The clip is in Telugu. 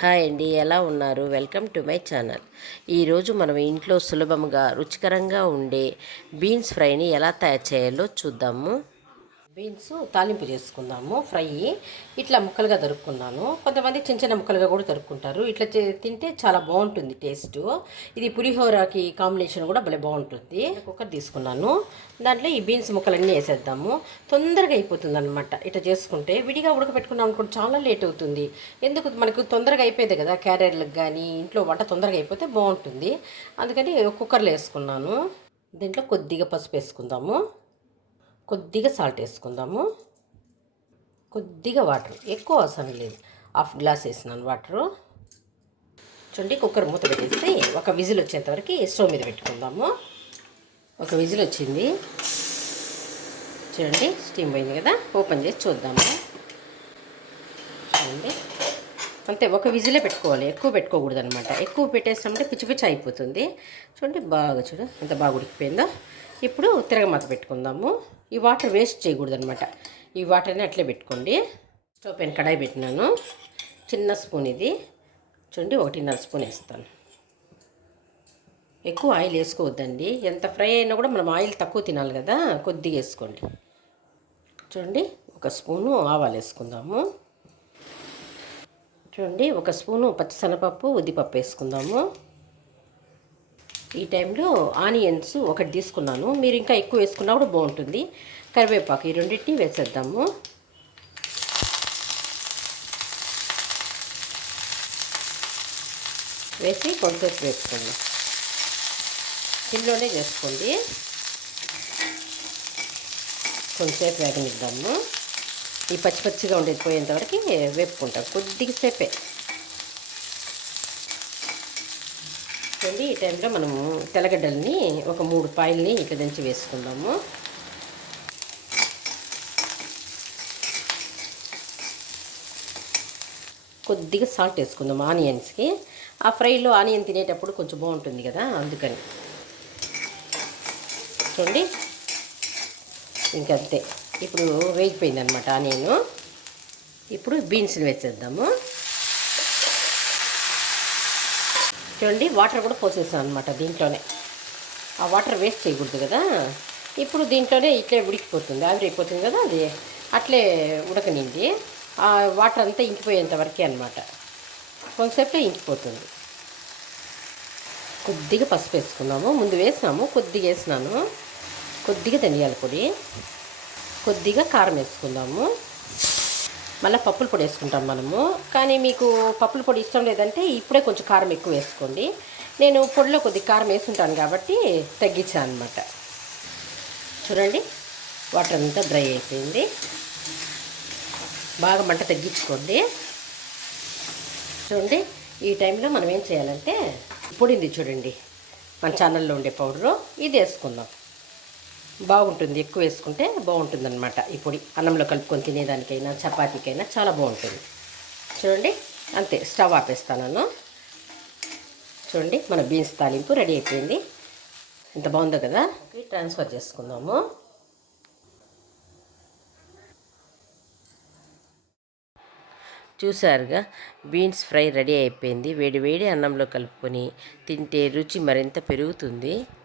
హాయ్ అండి ఎలా ఉన్నారు? Welcome to my channel. ఈరోజు మనం ఇంట్లో సులభంగా రుచికరంగా ఉండే బీన్స్ ఫ్రైని ఎలా తయారు చేయాలో చూద్దాము. బీన్స్ తాలింపు చేసుకుందాము ఫ్రై. ఇట్లా ముక్కలుగా దొరుకున్నాను కొంతమంది చిన్న చిన్న ముక్కలుగా కూడా దొరుకుంటారు ఇట్లా చే- తింటే చాలా బాగుంటుంది టేస్ట్. ఇది పులిహోరకి కాంబినేషన్ కూడా భలే బాగుంటుంది. కుక్కర్ తీసుకున్నాను. దాంట్లో ఈ బీన్స్ ముక్కలన్నీ వేసేద్దాము. తొందరగా అయిపోతుంది అనమాట ఇట్లా చేసుకుంటే. విడిగా ఉడకపెట్టుకున్నాం అనుకుంటే చాలా లేట్ అవుతుంది. ఎందుకు? మనకు తొందరగా అయిపోయేది కదా క్యారెట్లకు కానీ ఇంట్లో వంట తొందరగా అయిపోతే బాగుంటుంది. అందుకని కుక్కర్లో వేసుకున్నాను. దీంట్లో కొద్దిగా పసుపు వేసుకుందాము. కొద్దిగా సాల్ట్ వేసుకుందాము. కొద్దిగా వాటర్ ఎక్కువ అవసరం లేదు. హాఫ్ గ్లాస్ వేసినాను వాటరు చూడండి కుక్కర్ మూత పెట్టేసి ఒక విజిల్ వచ్చేంతవరకు స్టవ్ మీద పెట్టుకుందాము. ఒక విజిల్ వచ్చింది. చూడండి స్టీమ్ పోయింది కదా. ఓపెన్ చేసి చూద్దాము. చూడండి. అంతే ఒక విజిలే పెట్టుకోవాలి. ఎక్కువ పెట్టుకోకూడదు అనమాట ఎక్కువ పెట్టేస్తామంటే పిచ్చి పిచ్చి అయిపోతుంది. చూడండి బాగా చూడు ఎంత బాగా ఉడికిపోయిందో. ఇప్పుడు తిరగమాత పెట్టుకుందాము. ఈ వాటర్ వేస్ట్ చేయకూడదు అనమాట ఈ వాటర్ని అట్లే పెట్టుకోండి. స్టవ్ పైన కడాయి పెట్టినాను. చిన్న స్పూన్ ఇది. చూడండి ఒకటిన్నర స్పూన్ వేస్తాను. ఎక్కువ ఆయిల్ వేసుకోవద్దండి. ఎంత ఫ్రై అయినా కూడా మనం ఆయిల్ తక్కువ తినాలి కదా కొద్దిగా వేసుకోండి. చూడండి ఒక స్పూను ఆవాలు వేసుకుందాము. చూడండి ఒక స్పూను పచ్చిశనగపప్పు ఉద్దిపప్పు వేసుకుందాము. ఈ టైంలో ఆనియన్స్ ఒకటి తీసుకున్నాను. మీరు ఇంకా ఎక్కువ వేసుకున్నా కూడా బాగుంటుంది. కరివేపాకు ఈ రెండింటిని వేసేద్దాము. వేసి కొంచెంసేపు వేసుకోండి. సిమ్లోనే చేసుకోండి కొంచెంసేపు వేగనిద్దాము. ఈ పచ్చి పచ్చిగా ఉండేది పోయేంతవరకు వేపుకుంటాం. కొద్దిగా సేపే. చూడండి ఈ టైంలో మనము తెల్లగడ్డల్ని ఒక మూడు పాయల్ని ఇట్లా దంచి వేసుకుందాము. కొద్దిగా సాల్ట్ వేసుకుందాం ఆనియన్స్కి. ఆ ఫ్రైలో ఆనియన్ తినేటప్పుడు కొంచెం బాగుంటుంది కదా అందుకని. చూడండి. ఇంకంతే. ఇప్పుడు వేగిపోయింది అనమాట ఆనియను. ఇప్పుడు బీన్స్ని వేసేద్దాము. చూడండి వాటర్ కూడా పోసేసాను అనమాట దీంట్లోనే. ఆ వాటర్ వేస్ట్ చేయకూడదు కదా. ఇప్పుడు దీంట్లోనే ఇట్లే ఉడికిపోతుంది ఆవిరైపోతుంది కదా అది. అట్లే ఉడకనింది. ఆ వాటర్ అంతా ఇంకిపోయేంత వరకే అనమాట కొంతసేపు ఇంకిపోతుంది. కొద్దిగా పసుపు వేసుకున్నాము ముందు వేసినాము కొద్దిగా వేసినాను. కొద్దిగా ధనియాల పొడి కొద్దిగా కారం వేసుకుందాము. మళ్ళీ పప్పుల పొడి వేసుకుంటాం మనము. కానీ మీకు పప్పుల పొడి ఇష్టం లేదంటే ఇప్పుడే కొంచెం కారం ఎక్కువ వేసుకోండి. నేను పొడిలో కొద్ది కారం వేసుంటాను కాబట్టి తగ్గించాను అనమాట చూడండి వాటర్ అంతా డ్రై అయిపోయింది. బాగా మంట తగ్గించుకోండి. చూడండి ఈ టైంలో మనం ఏం చేయాలంటే పొడింది చూడండి. మన ఛానల్లో ఉండే పౌడరు ఇది వేసుకుందాం. బాగుంటుంది. ఎక్కువ వేసుకుంటే బాగుంటుంది అనమాట ఈ పొడి. అన్నంలో కలుపుకొని తినేదానికైనా చపాతీకైనా చాలా బాగుంటుంది. చూడండి అంతే స్టవ్ ఆపేస్తాను చూడండి మన బీన్స్ తాలింపు రెడీ అయిపోయింది. ఎంత బాగుందో కదా? ట్రాన్స్ఫర్ చేసుకుందాము. చూసారుగా బీన్స్ ఫ్రై రెడీ అయిపోయింది. వేడి వేడి అన్నంలో కలుపుకొని తింటే రుచి మరింత పెరుగుతుంది.